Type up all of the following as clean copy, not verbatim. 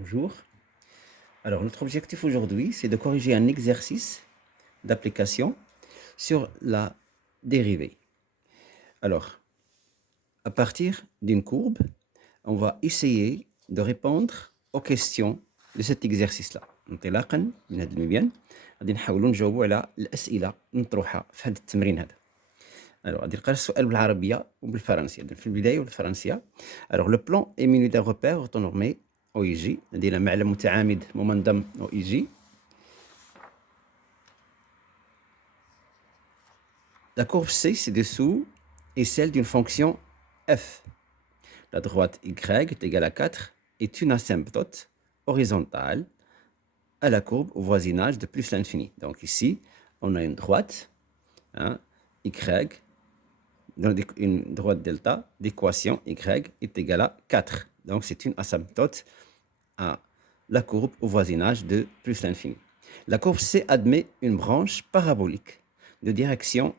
Bonjour. Alors, notre objectif aujourd'hui, c'est de corriger un exercice d'application sur la dérivée. Alors, à partir d'une courbe, on va essayer de répondre aux questions de cet exercice-là. انطلاقا من هذا المبيان غادي نحاولوا نجاوبوا على الأسئلة المطروحة في هذا التمرين هذا. Alors, غادي نقرا السؤال بالعربية وبالفرنسية. في البداية بالفرنسية. Alors, le plan est muni d'un repère orthonormé OIG. لدينا معلم متعامد ممنظم OIG. La courbe C ci-dessous est celle d'une fonction f. La droite y est égale à 4 est une asymptote horizontale à la courbe au voisinage de plus l'infini. Donc ici, on a une droite, hein, y, donc une droite delta d'équation y est égale à 4. Donc c'est une asymptote à la courbe au voisinage de plus l'infini. La courbe C admet une branche parabolique de direction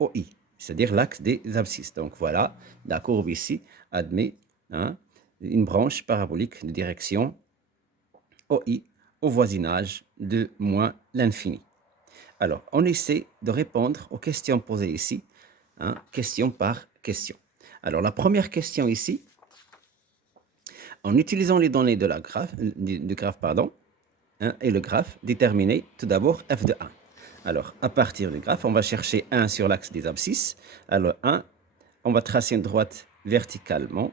OI, c'est-à-dire l'axe des abscisses. Donc voilà, la courbe ici admet une branche parabolique de direction OI au voisinage de moins l'infini. Alors, on essaie de répondre aux questions posées ici, question par question. Alors, la première question ici, en utilisant les données de la graphe, du graphe, et le graphe, déterminer tout d'abord f de 1. Alors, à partir du graphe, on va chercher 1 sur l'axe des abscisses. Alors, 1, on va tracer une droite verticalement,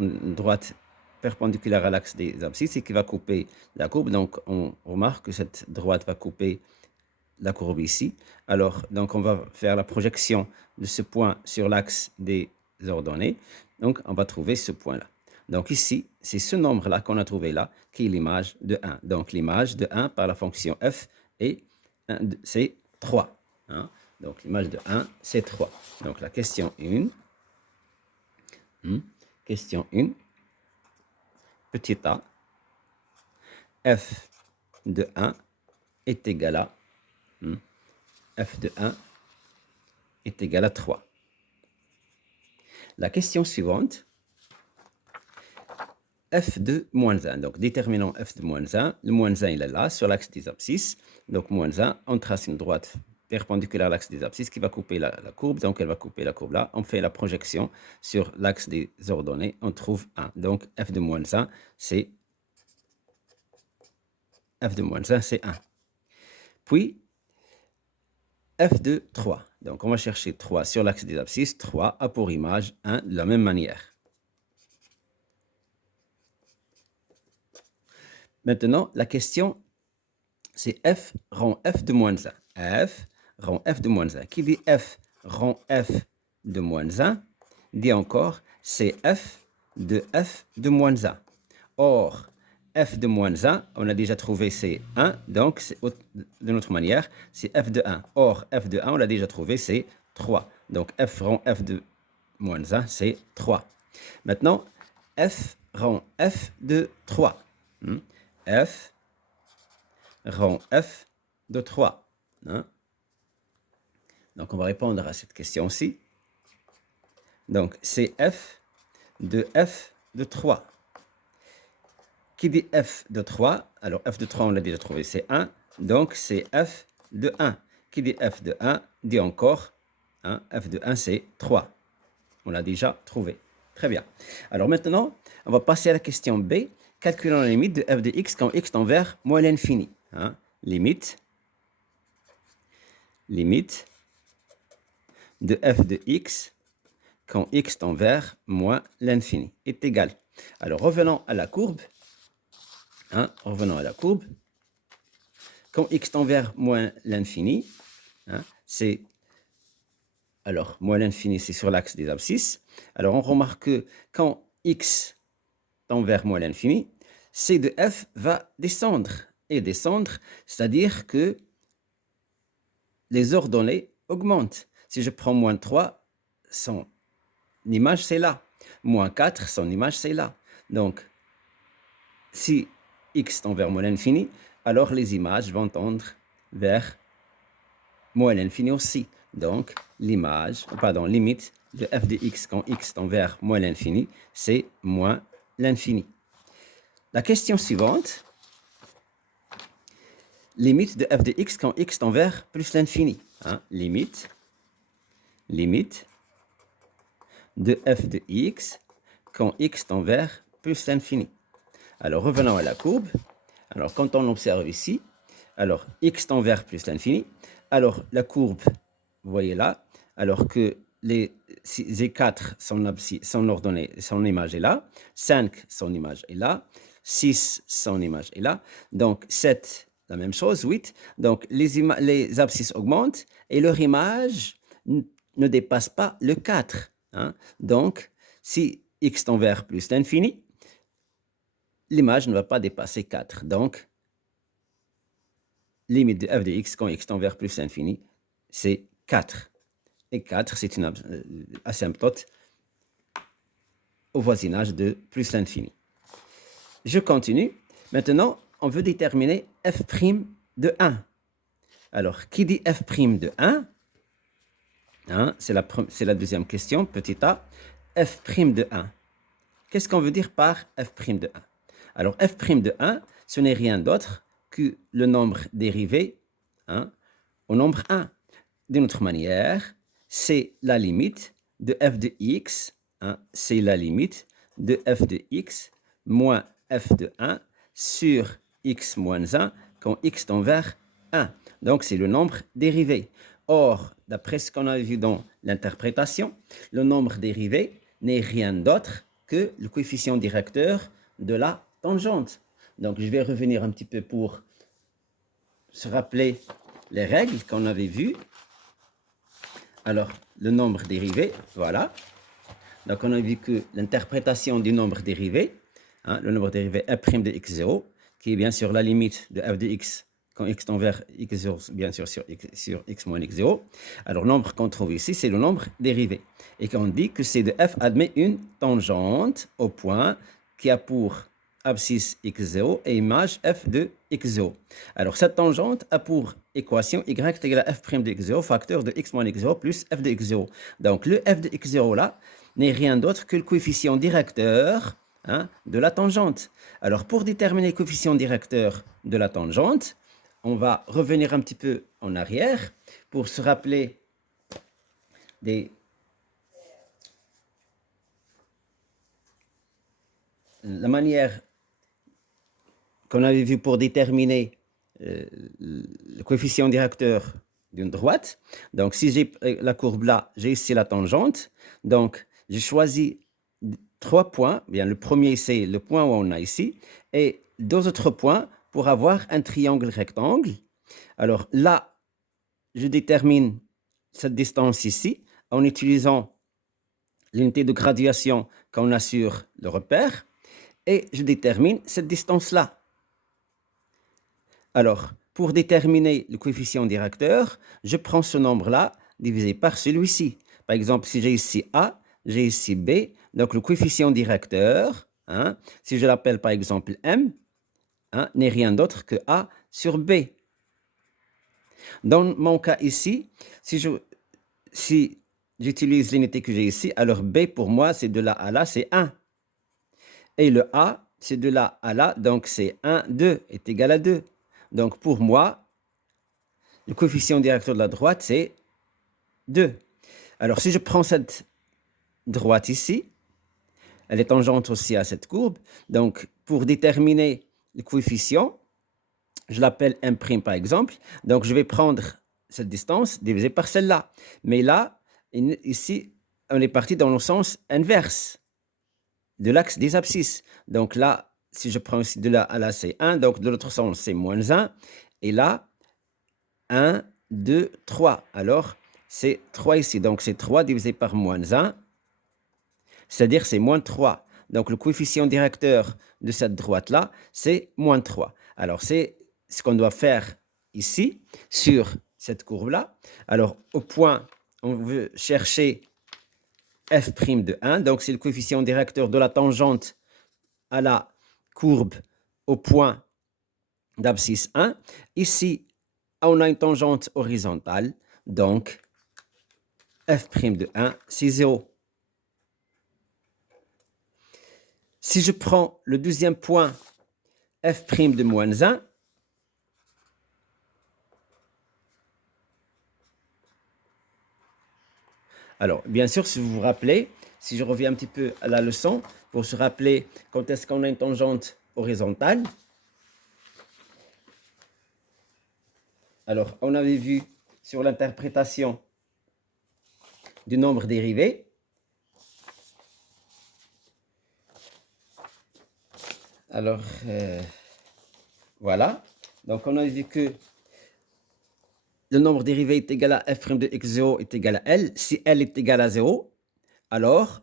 une droite perpendiculaire à l'axe des abscisses et qui va couper la courbe. Donc, on remarque que cette droite va couper la courbe ici. Alors, donc, on va faire la projection de ce point sur l'axe des ordonnées. Donc, on va trouver ce point-là. Donc ici, c'est ce nombre-là qu'on a trouvé là, qui est l'image de 1. Donc l'image de 1 par la fonction f, c'est 3. Donc l'image de 1, c'est 3. Donc la question 1, question 1, petit a, f de 1 est égal à, f de 1 est égal à 3. La question suivante, f de moins 1. Donc, déterminons f de moins 1. Le moins 1, il est là, sur l'axe des abscisses. Donc, moins 1, on trace une droite perpendiculaire à l'axe des abscisses qui va couper la courbe. Donc, elle va couper la courbe là. On fait la projection sur l'axe des ordonnées. On trouve 1. Donc, f de moins 1, c'est 1. Puis, f de 3. Donc, on va chercher 3 sur l'axe des abscisses. 3 a pour image 1 de la même manière. Maintenant, la question, c'est f rend f de moins 1. F rend f de moins 1. Qui dit f rend f de moins 1, dit encore c'est f de moins 1. Or, f de moins 1, on a déjà trouvé c'est 1, donc de notre manière, c'est f de 1. Or, f de 1, on l'a déjà trouvé, c'est 3. Donc, f rend f de moins 1, c'est 3. Maintenant, f rend f de 3. F rend f de 3. Donc, on va répondre à cette question-ci. Donc, c'est f de 3. Qui dit f de 3? Alors, f de 3, on l'a déjà trouvé, c'est 1. Donc, c'est f de 1. Qui dit f de 1 dit encore, f de 1, c'est 3. On l'a déjà trouvé. Très bien. Alors, maintenant, on va passer à la question B. Calculons la limite de f de x quand x tend vers moins l'infini. Limite de f de x quand x tend vers moins l'infini est égal. Alors, revenons à la courbe. Quand x tend vers moins l'infini, c'est... Alors, moins l'infini, c'est sur l'axe des abscisses. Alors, on remarque que quand x tend vers moins l'infini, c de f va descendre. Et descendre, c'est-à-dire que les ordonnées augmentent. Si je prends moins 3, son image, c'est là. Moins 4, son image, c'est là. Donc, si x tend vers moins l'infini, alors les images vont tendre vers moins l'infini aussi. Donc, limite de f de x quand x tend vers moins l'infini, c'est moins l'infini. La question suivante, limite de f de x quand x tend vers plus l'infini. Hein? Limite de f de x quand x tend vers plus l'infini. Alors, revenons à la courbe. Alors, quand on observe ici, alors x tend vers plus l'infini. Alors, la courbe, vous voyez là, alors que les Z4, son ordonnée, son image est là, 5, son image est là, 6, son image est là, donc 7, la même chose, 8. Donc, les abscisses augmentent et leur image ne dépasse pas le 4. Hein? Donc, si x tend vers plus l'infini, l'image ne va pas dépasser 4. Donc, limite de f de x quand x tend vers plus l'infini, c'est 4. Et 4, c'est une asymptote au voisinage de plus l'infini. Je continue. Maintenant, on veut déterminer f' de 1. Alors, qui dit f' de 1, c'est la deuxième question, petit a, f' de 1. Qu'est-ce qu'on veut dire par f' de 1? Alors, f' de 1, ce n'est rien d'autre que le nombre dérivé au nombre 1. D'une autre manière, c'est la limite de f de x, c'est la limite de f de x moins f de 1 sur x moins 1 quand x tend vers 1. Donc, c'est le nombre dérivé. Or, d'après ce qu'on a vu dans l'interprétation, le nombre dérivé n'est rien d'autre que le coefficient directeur de la tangente. Donc, je vais revenir un petit peu pour se rappeler les règles qu'on avait vues. Alors, le nombre dérivé, voilà. Donc, on a vu que l'interprétation du nombre dérivé, le nombre dérivé f' de x0, qui est bien sûr la limite de f de x quand x tend vers x0, bien sûr sur x moins x0. Alors, le nombre qu'on trouve ici, c'est le nombre dérivé. Et qu'on dit que c de f admet une tangente au point qui a pour abscisse x0 et image f de x0. Alors, cette tangente a pour équation y est égal à f' de x0, facteur de x moins x0 plus f de x0. Donc, le f de x0 là n'est rien d'autre que le coefficient directeur de la tangente. Alors, pour déterminer le coefficient directeur de la tangente, on va revenir un petit peu en arrière pour se rappeler la manière qu'on avait vu pour déterminer le coefficient directeur d'une droite. Donc, si j'ai la courbe là, j'ai ici la tangente. Donc, j'ai choisi 3 points. Bien, le premier, c'est le point où on a ici. Et 2 autres points pour avoir un triangle rectangle. Alors là, je détermine cette distance ici en utilisant l'unité de graduation qu'on a sur le repère. Et je détermine cette distance-là. Alors, pour déterminer le coefficient directeur, je prends ce nombre-là divisé par celui-ci. Par exemple, si j'ai ici A, j'ai ici B, donc le coefficient directeur, si je l'appelle par exemple M, n'est rien d'autre que A sur B. Dans mon cas ici, si j'utilise l'unité que j'ai ici, alors B pour moi, c'est de là à là, c'est 1. Et le A, c'est de là à là, donc c'est 1, 2 est égal à 2. Donc pour moi, le coefficient directeur de la droite, c'est 2. Alors si je prends cette droite ici, elle est tangente aussi à cette courbe. Donc pour déterminer le coefficient, je l'appelle M' par exemple. Donc je vais prendre cette distance divisée par celle-là. Mais là, ici, on est parti dans le sens inverse de l'axe des abscisses. Donc là, si je prends ici de là à là, c'est 1. Donc de l'autre sens, c'est moins 1. Et là, 1, 2, 3. Alors, c'est 3 ici. Donc c'est 3 divisé par moins 1. C'est-à-dire c'est moins 3. Donc le coefficient directeur de cette droite-là, c'est moins 3. Alors c'est ce qu'on doit faire ici, sur cette courbe-là. Alors au point, on veut chercher f' de 1. Donc c'est le coefficient directeur de la tangente à la courbe au point d'abscisse 1. Ici, on a une tangente horizontale. Donc f' de 1, c'est 0. Si je prends le deuxième point f' de moins 1. Alors, bien sûr, si vous vous rappelez, si je reviens un petit peu à la leçon, pour se rappeler quand est-ce qu'on a une tangente horizontale. Alors, on avait vu sur l'interprétation du nombre dérivé. Alors, voilà. Donc, on a vu que le nombre dérivé est égal à f' de x0 est égal à L. Si L est égal à 0, alors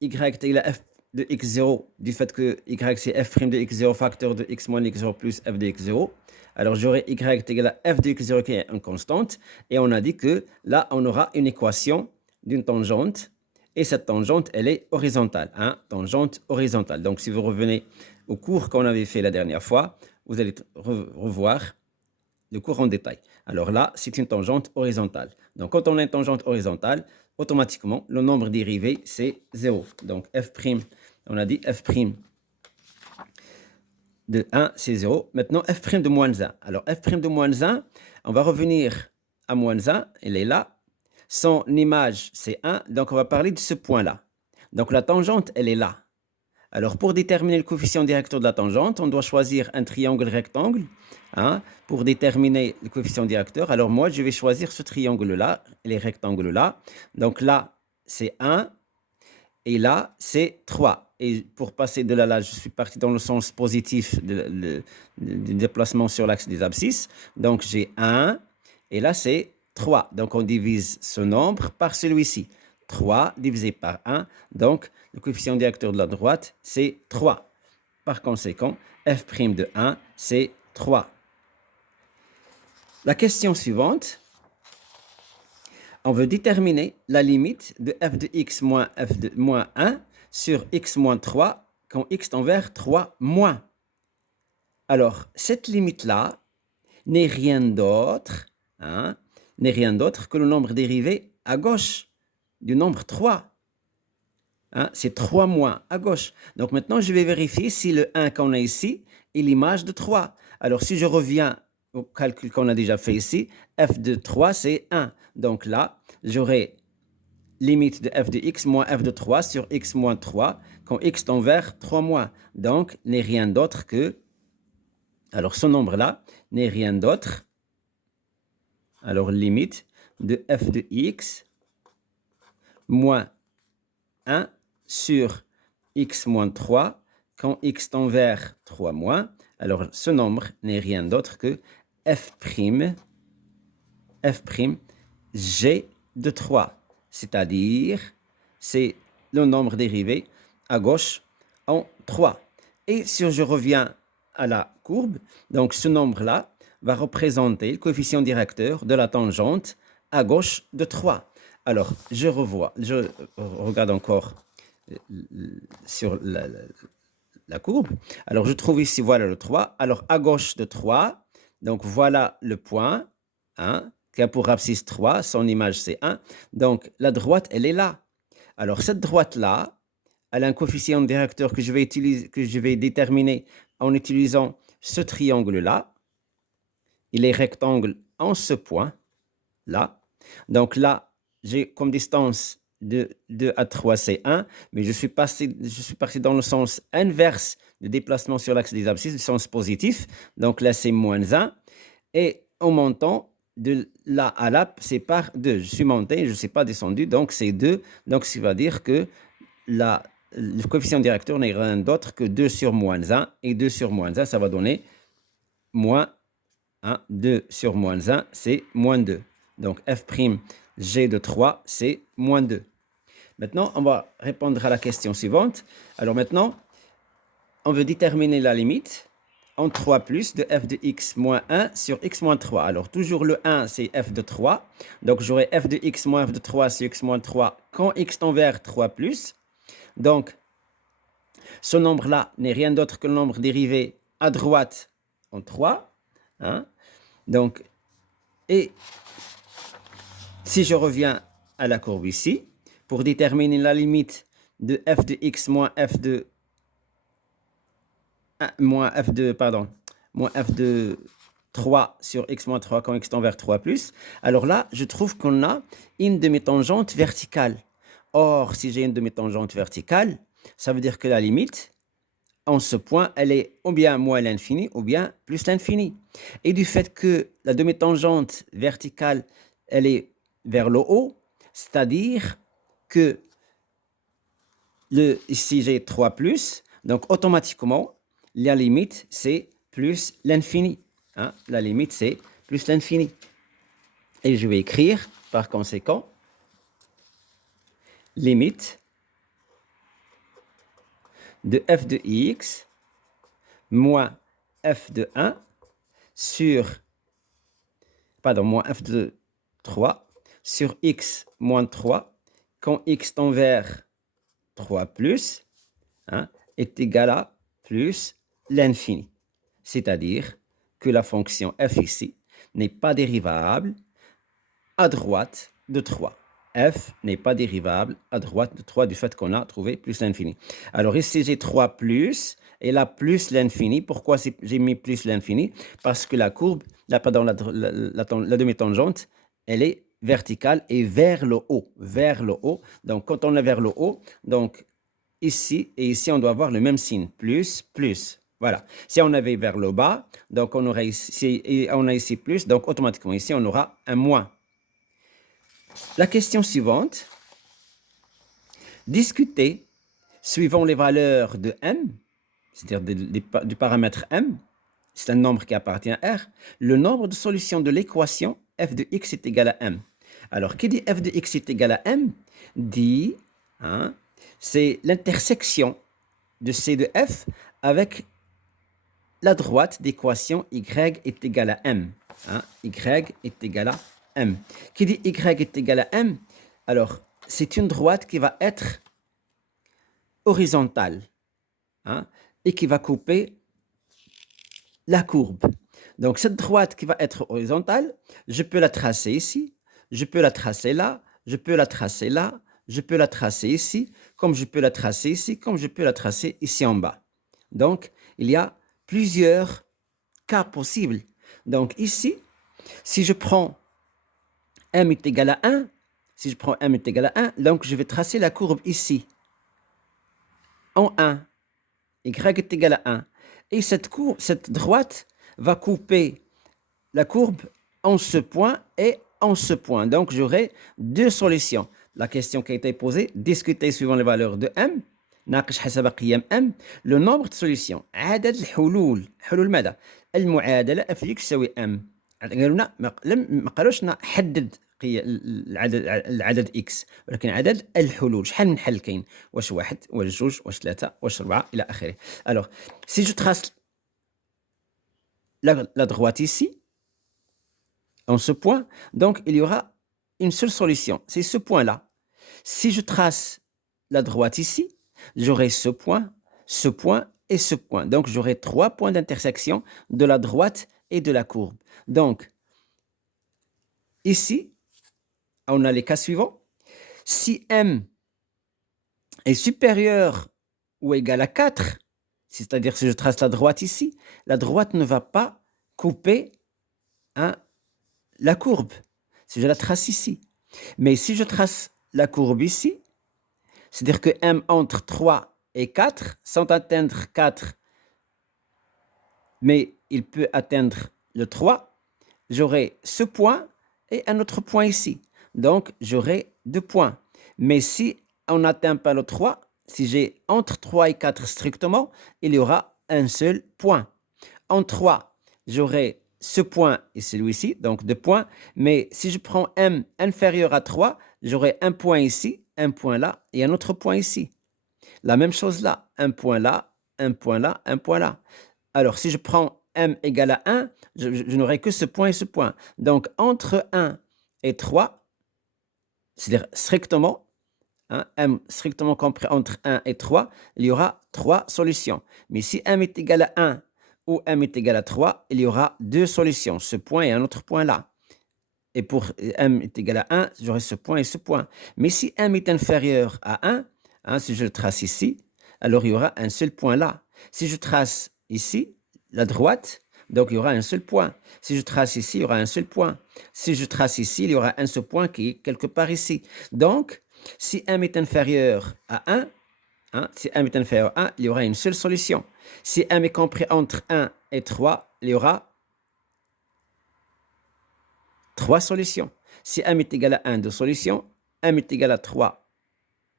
y est égal à f de x0 du fait que y c'est f' de x0 facteur de x moins x0 plus f de x0. Alors j'aurai y est égal à f de x0 qui est une constante. Et on a dit que là, on aura une équation d'une tangente. Et cette tangente, elle est horizontale. Hein, tangente horizontale. Donc si vous revenez au cours qu'on avait fait la dernière fois, vous allez revoir le cours en détail. Alors là, c'est une tangente horizontale. Donc quand on a une tangente horizontale, automatiquement, le nombre dérivé, c'est 0. Donc f', on a dit f' de 1, c'est 0. Maintenant, f' de moins 1. Alors f' de moins 1, on va revenir à moins 1, elle est là. Son image, c'est 1, donc on va parler de ce point-là. Donc la tangente, elle est là. Alors, pour déterminer le coefficient directeur de la tangente, on doit choisir un triangle rectangle. Hein, pour déterminer le coefficient directeur, alors moi, je vais choisir ce triangle-là, les rectangles-là. Donc là, c'est 1 et là, c'est 3. Et pour passer de là, là, je suis parti dans le sens positif du déplacement sur l'axe des abscisses. Donc, j'ai 1 et là, c'est 3. Donc, on divise ce nombre par celui-ci. 3 divisé par 1. Donc, le coefficient directeur de la droite, c'est 3. Par conséquent, f' de 1, c'est 3. La question suivante, on veut déterminer la limite de f de x moins f de moins 1 sur x moins 3 quand x tend vers 3 moins. Alors, cette limite-là n'est rien d'autre, hein, que le nombre dérivé à gauche du nombre 3. Hein, c'est 3 moins à gauche. Donc maintenant, je vais vérifier si le 1 qu'on a ici est l'image de 3. Alors si je reviens au calcul qu'on a déjà fait ici, f de 3, c'est 1. Donc là, j'aurai limite de f de x moins f de 3 sur x moins 3 quand x tend vers 3 moins. Donc, n'est rien d'autre que... Alors ce nombre-là n'est rien d'autre. Alors limite de f de x moins 1 sur x moins 3 quand x tend vers 3 moins. Alors, ce nombre n'est rien d'autre que f' g de 3. C'est-à-dire, c'est le nombre dérivé à gauche en 3. Et si je reviens à la courbe, donc ce nombre-là va représenter le coefficient directeur de la tangente à gauche de 3. Alors, je regarde encore sur la courbe. Alors, je trouve ici, voilà le 3. Alors, à gauche de 3, donc voilà le point, hein, qui a pour abscisse 3, son image c'est 1. Donc, la droite, elle est là. Alors, cette droite-là, elle a un coefficient directeur que je vais déterminer en utilisant ce triangle-là. Il est rectangle en ce point-là. Donc là, j'ai comme distance de 2 à 3, c'est 1, mais je suis parti dans le sens inverse de déplacement sur l'axe des abscisses, le sens positif. Donc là, c'est moins 1. Et en montant, de là à là, c'est par 2. Je suis monté, je ne suis pas descendu, donc c'est 2. Donc, ça veut dire que le coefficient directeur n'est rien d'autre que 2 sur moins 1. Et 2 sur moins 1, ça va donner moins 1. 2 sur moins 1, c'est moins 2. Donc, f' g de 3, c'est moins 2. Maintenant, on va répondre à la question suivante. Alors maintenant, on veut déterminer la limite en 3 plus de f de x moins 1 sur x moins 3. Alors, toujours le 1, c'est f de 3. Donc, j'aurai f de x moins f de 3 sur x moins 3 quand x tend vers 3 plus. Donc, ce nombre-là n'est rien d'autre que le nombre dérivé à droite en 3. Hein? Donc, et si je reviens à la courbe ici, pour déterminer la limite de f de x moins f de moins f de, pardon, moins f de 3 sur x moins 3 quand x tend vers 3 plus, alors là, je trouve qu'on a une demi-tangente verticale. Or, si j'ai une demi-tangente verticale, ça veut dire que la limite, en ce point, elle est ou bien moins l'infini ou bien plus l'infini. Et du fait que la demi-tangente verticale, elle est vers le haut, c'est-à-dire que ici j'ai 3 plus, donc automatiquement, la limite c'est plus l'infini. Hein? La limite c'est plus l'infini. Et je vais écrire par conséquent limite de f de x moins f de 1 sur, pardon, moins f de 3 sur x moins 3 quand x tend vers 3 plus, hein, est égal à plus l'infini. C'est-à-dire que la fonction f ici n'est pas dérivable à droite de 3. F n'est pas dérivable à droite de 3 du fait qu'on a trouvé plus l'infini. Alors ici, j'ai 3 plus et là, plus l'infini. Pourquoi j'ai mis plus l'infini? Parce que la courbe, la demi-tangente, elle est verticale et vers le haut. Vers le haut. Donc, quand on est vers le haut, donc ici et ici, on doit avoir le même signe. Plus, plus. Voilà. Si on avait vers le bas, donc on aurait ici, et on a ici plus, donc automatiquement ici, on aura un moins. La question suivante, discuter suivant les valeurs de m, c'est-à-dire du paramètre m, c'est un nombre qui appartient à R, le nombre de solutions de l'équation f de x est égal à m. Alors, qui dit f de x est égal à m dit, hein, c'est l'intersection de c de f avec la droite d'équation y est égal à m. Hein, y est égal à m. Qui dit y est égal à m, alors c'est une droite qui va être horizontale, hein, et qui va couper la courbe. Donc cette droite qui va être horizontale, je peux la tracer ici, je peux la tracer là, je peux la tracer là, je peux la tracer ici, comme je peux la tracer ici, comme je peux la tracer ici en bas. Donc il y a plusieurs cas possibles. Donc ici, si je prends m est égal à 1, si je prends m est égal à 1, donc je vais tracer la courbe ici, en 1. Y est égal à 1. Et cette droite va couper la courbe en ce point et en ce point. Donc j'aurai deux solutions. La question qui a été posée, discuter suivant les valeurs de m, ناقش حسب قيم m, le nombre de solutions. عدد الحلول. حلول ماذا؟ المعادلة f x تساوي m. قالوا لنا ما قالوش نحدد العدد x، ولكن عدد الحلول. شحال من حل كاين؟ واش واحد، واش جوج، واش ثلاثة، واش أربعة إلى آخره. Alors, si je trace la droite ici, en ce point, donc il y aura une seule solution, c'est ce point-là. Si je trace la droite ici, j'aurai ce point et ce point. Donc j'aurai 3 points d'intersection de la droite et de la courbe. Donc ici, on a les cas suivants. Si m est supérieur ou égal à 4, c'est-à-dire si je trace la droite ici, la droite ne va pas couper la courbe, si je la trace ici. Mais si je trace la courbe ici, c'est-à-dire que m entre 3 et 4, sans atteindre 4, mais il peut atteindre le 3, j'aurai ce point et un autre point ici. Donc, j'aurai 2 points. Mais si on n'atteint pas le 3, si j'ai entre 3 et 4 strictement, il y aura un seul point. En 3, j'aurai ce point et celui-ci, donc 2 points. Mais si je prends m inférieur à 3, j'aurai un point ici, un point là et un autre point ici. La même chose là, un point là, un point là, un point là. Alors, si je prends m égale à 1, je n'aurai que ce point et ce point. Donc, entre 1 et 3, c'est-à-dire strictement, hein, m strictement compris entre 1 et 3, il y aura 3 solutions. Mais si m est égal à 1 ou m est égal à 3, il y aura 2 solutions, ce point et un autre point là. Et pour m est égal à 1, j'aurai ce point et ce point. Mais si m est inférieur à 1, hein, si je le trace ici, alors il y aura un seul point là. Si je trace ici, la droite, donc il y aura un seul point. Si je trace ici, il y aura un seul point. Si je trace ici, il y aura un seul point qui est quelque part ici. Donc, si m est inférieur à 1, si m est inférieur à 1, il y aura une seule solution. Si m est compris entre 1 et 3, il y aura 3 solutions. Si m est égal à 1, 2 solutions. M est égal à 3,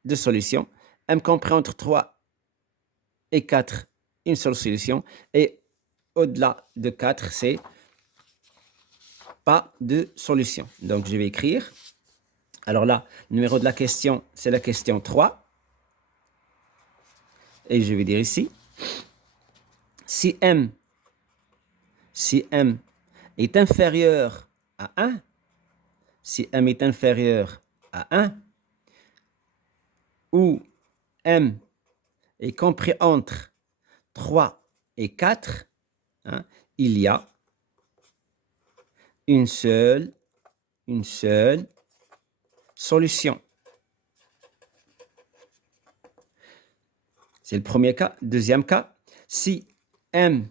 2 solutions. M compris entre 3 et 4, une seule solution. Et au-delà de 4, c'est pas de solution. Donc, je vais écrire. Alors là, le numéro de la question, c'est la question 3. Et je vais dire ici, si m est inférieur à 1, si m est inférieur à 1, ou m est compris entre 3 et 4, il y a une seule solution. C'est le premier cas. Deuxième cas, si m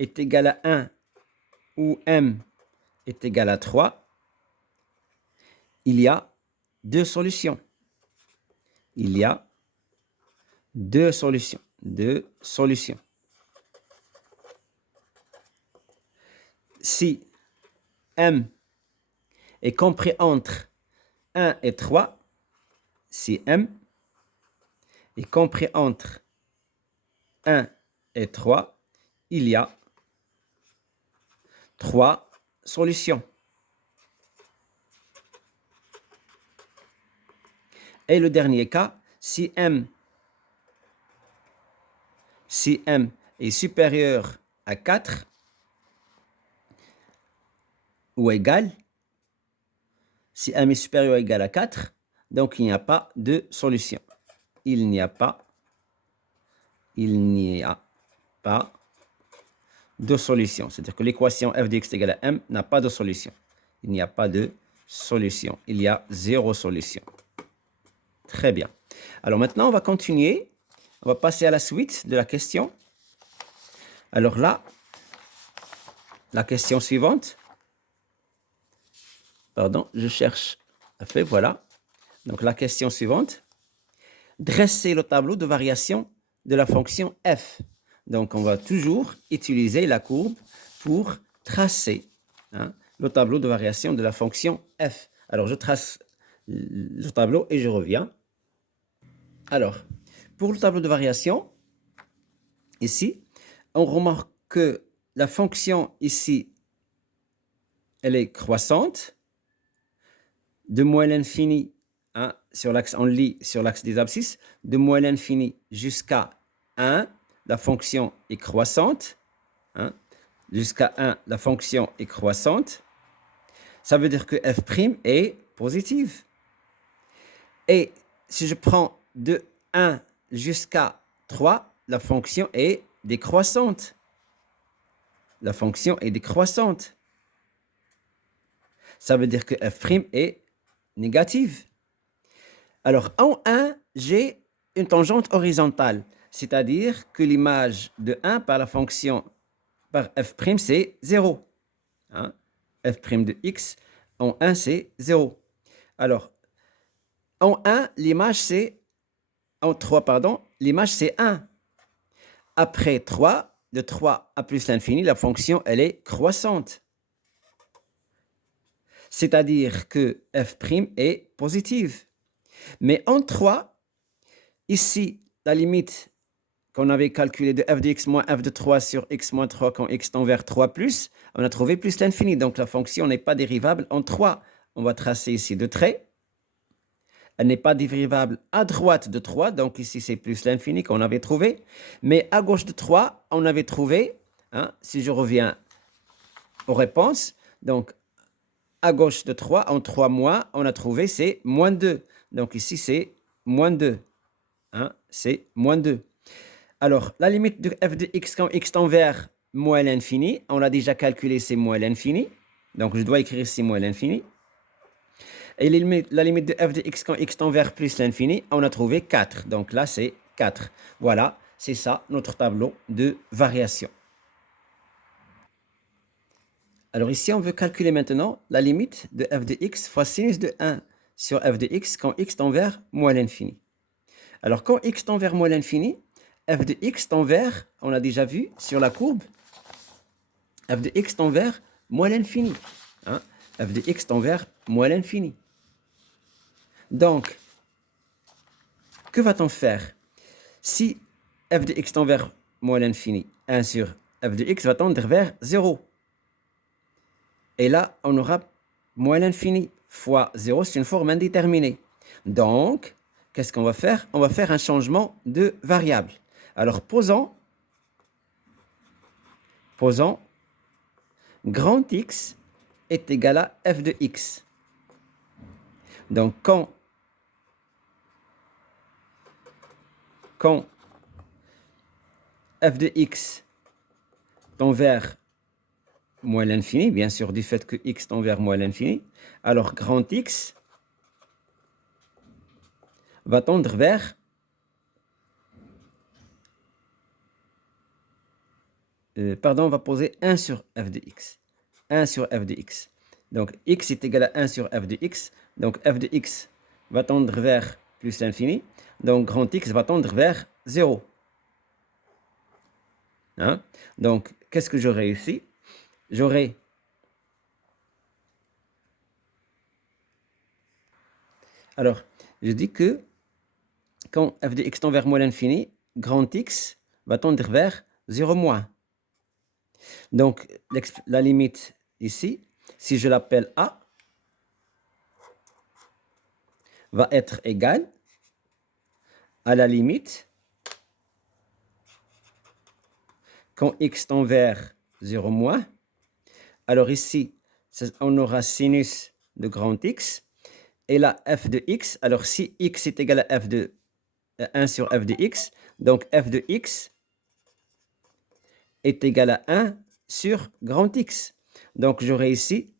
est égal à 1 ou m est égal à 3, il y a deux solutions. Il y a deux solutions. Deux solutions. Si m est compris entre 1 et 3, si m est compris entre 1 et 3, il y a 3 solutions. Et le dernier cas, si m est supérieur à 4 ou égal, si m est supérieur ou égal à 4, donc il n'y a pas de solution. Il n'y a pas de solution. C'est-à-dire que l'équation f de x égale à m n'a pas de solution. Il n'y a pas de solution. Il y a zéro solution. Très bien. Alors maintenant, on va continuer. On va passer à la suite de la question. Alors là, la question suivante. Pardon, je cherche. Voilà. Donc la question suivante. Dresser le tableau de variation de la fonction f. Donc on va toujours utiliser la courbe pour tracer le tableau de variation de la fonction f. Alors je trace le tableau et je reviens. Alors, pour le tableau de variation, ici, on remarque que la fonction ici, elle est croissante, de moins l'infini, sur l'axe, on lit sur l'axe des abscisses, de moins l'infini jusqu'à 1, la fonction est croissante. Jusqu'à 1, la fonction est croissante. Ça veut dire que f' est positive. Et si je prends de 1 jusqu'à 3, la fonction est décroissante. La fonction est décroissante. Ça veut dire que f' est négative. Alors, en 1, j'ai une tangente horizontale, c'est-à-dire que l'image de 1 par la fonction par f', c'est 0. F' de x, en 1, c'est 0. Alors, en 1, l'image, c'est... En 3, pardon, l'image, c'est 1. Après 3, de 3 à plus l'infini, la fonction, elle est croissante. C'est-à-dire que f' est positive. Mais en 3, ici, la limite qu'on avait calculée de f de x moins f de 3 sur x moins 3 quand x tend vers 3 plus, on a trouvé plus l'infini. Donc la fonction n'est pas dérivable en 3. On va tracer ici deux traits. Elle n'est pas dérivable à droite de 3, donc ici c'est plus l'infini qu'on avait trouvé. Mais à gauche de 3, on avait trouvé, si je reviens aux réponses, donc à gauche de 3, en 3 moins, on a trouvé c'est moins 2. Donc ici c'est moins 2. C'est moins 2. Alors, la limite de f de x quand x tend vers moins l'infini, on l'a déjà calculé, c'est moins l'infini. Donc je dois écrire ici moins l'infini. Et la limite de f de x quand x tend vers plus l'infini, on a trouvé 4. Donc là, c'est 4. Voilà, C'est ça, notre tableau de variation. Alors ici, on veut calculer maintenant la limite de f de x fois sinus de 1 sur f de x quand x tend vers moins l'infini. Alors quand x tend vers moins l'infini, f de x tend vers, on a déjà vu sur la courbe, f de x tend vers moins l'infini. Hein? F de x tend vers moins l'infini. Donc, que va-t-on faire? Si f de x tend vers moins l'infini, 1 sur f de x va tendre vers 0. Et là, on aura moins l'infini fois 0, c'est une forme indéterminée. Donc, qu'est-ce qu'on va faire? On va faire un changement de variable. Alors, posons grand X est égal à f de x. Donc, quand f de x tend vers moins l'infini, bien sûr, du fait que x tend vers moins l'infini, alors grand X va tendre vers on va poser 1 sur f de x. 1 sur f de x. Donc, x est égal à 1 sur f de x. Donc, f de x va tendre vers plus l'infini. Donc, grand x va tendre vers 0. Hein? Donc, qu'est-ce que j'aurai ici? J'aurai alors, je dis que quand f de x tend vers moins l'infini, grand x va tendre vers 0 moins. Donc, la limite ici, si je l'appelle a, va être égale à la limite quand x tend vers 0 moins. Alors ici, on aura sinus de grand X. Et là, f de x, alors si x est égal à f de 1 sur f de x, donc f de x est égal à 1 sur grand X. Donc j'aurai ici,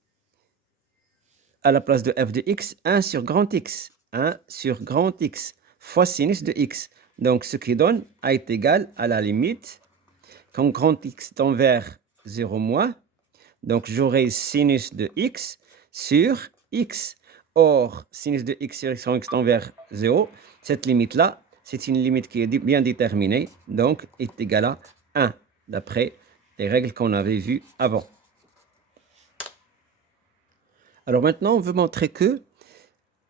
à la place de f de x, 1 sur grand X. 1 sur grand X fois sinus de x. Donc ce qui donne a est égal à la limite, quand grand X tend vers 0 moins, donc j'aurai sinus de x sur x. Or, sinus de x sur x quand x tend vers 0, cette limite-là, c'est une limite qui est bien déterminée, donc est égale à 1, d'après les règles qu'on avait vues avant. Alors maintenant, on veut montrer que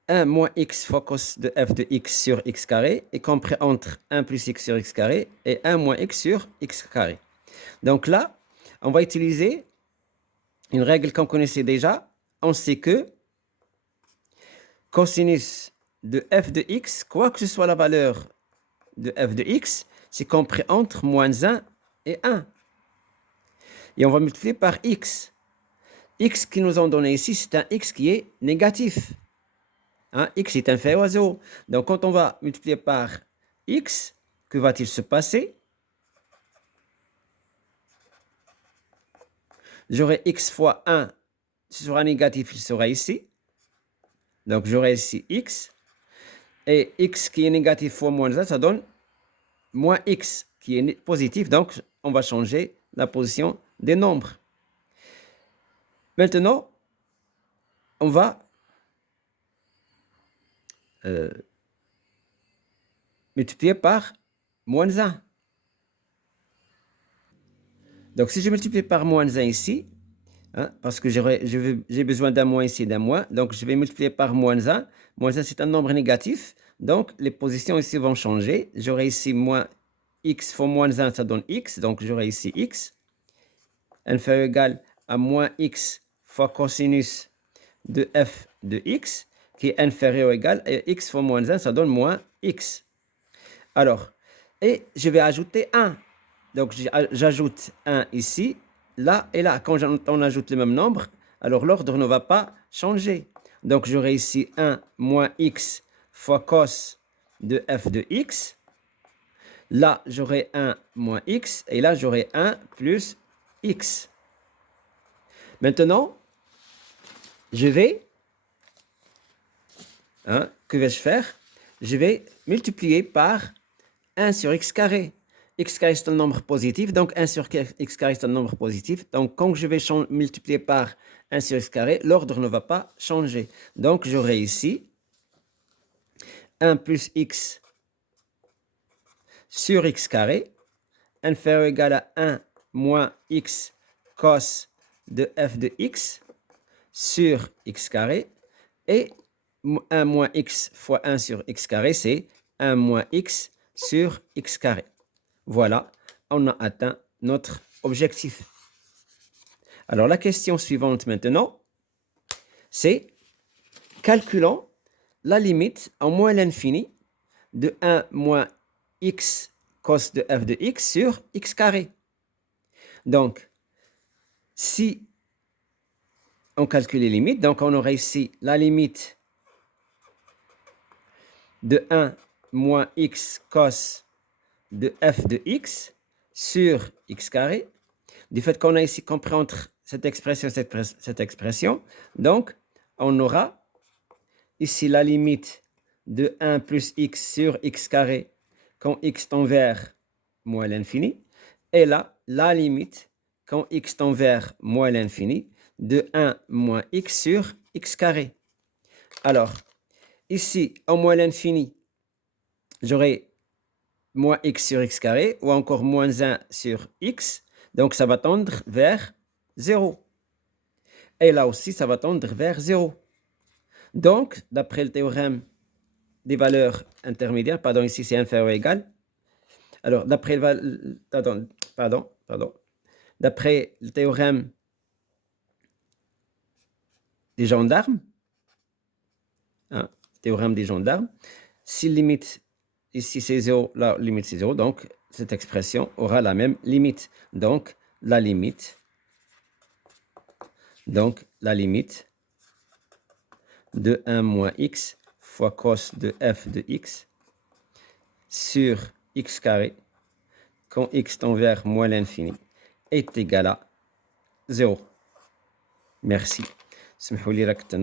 1 moins x fois cos de f de x sur x carré est compris entre 1 plus x sur x carré et 1 moins x sur x carré. Donc là, on va utiliser une règle qu'on connaissait déjà. On sait que cosinus de f de x, quoi que ce soit la valeur de f de x, c'est compris entre moins 1 et 1. Et on va multiplier par x. X qui nous ont donné ici, c'est un x qui est négatif. Hein, x est inférieur à 0. Donc quand on va multiplier par x, que va-t-il se passer? J'aurai x fois 1, ce sera négatif, il sera ici. Donc j'aurai ici x. Et x qui est négatif fois moins 1, ça donne moins x qui est positif. Donc on va changer la position des nombres. Maintenant, on va multiplier par moins 1. Donc si je multiplie par moins 1 ici, hein, parce que j'ai besoin d'un moins ici et d'un moins, donc je vais multiplier par moins 1. Moins 1, c'est un nombre négatif, donc les positions ici vont changer. J'aurai ici moins x fois moins 1, ça donne x, donc j'aurai ici x, inférieur ou égal à moins x fois cosinus de f de x, qui est inférieur ou égal à x fois moins 1, ça donne moins x. Alors, et je vais ajouter 1. Donc, j'ajoute 1 ici, là et là. Quand on ajoute le même nombre, alors l'ordre ne va pas changer. Donc, j'aurai ici 1 moins x fois cos de f de x. Là, j'aurai 1 moins x. Et là, j'aurai 1 plus x. Maintenant, je vais... que vais-je faire? Je vais multiplier par 1 sur x carré. x carré c'est un nombre positif, donc 1 sur x carré c'est un nombre positif. Donc quand je vais multiplier par 1 sur x carré, l'ordre ne va pas changer. Donc j'aurai ici 1 plus x sur x carré inférieur ou égal à 1 moins x cos de f de x sur x carré, et 1 moins x fois 1 sur x carré, c'est 1 moins x sur x carré. Voilà, on a atteint notre objectif. Alors la question suivante maintenant, c'est calculons la limite en moins l'infini de 1 moins x cos de f de x sur x carré. Donc, si on calcule les limites, donc on aurait ici la limite de 1 moins x cos de f de x sur x carré. Du fait qu'on a ici compris entre cette expression, donc on aura ici la limite de 1 plus x sur x carré quand x tend vers moins l'infini, et là, la limite quand x tend vers moins l'infini de 1 moins x sur x carré. Alors, ici, en moins l'infini, j'aurai moins x sur x carré, ou encore moins 1 sur x, donc ça va tendre vers 0. Et là aussi, ça va tendre vers 0. Donc, d'après le théorème des valeurs intermédiaires, pardon, ici c'est inférieur ou égal. Alors, d'après d'après le théorème des gendarmes, théorème des gendarmes, si limite ici c'est 0, la limite c'est 0, donc cette expression aura la même limite. Donc, la limite de 1 moins x fois cos de f de x sur x carré quand x tend vers moins l'infini est égal à 0. Merci. سمحوا لي راك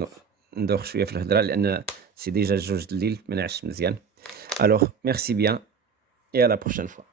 ندوخ شويه في الهضره لان سي ديجا 2 د الليل ما نعش مزيان. Alors merci bien et à la prochaine fois.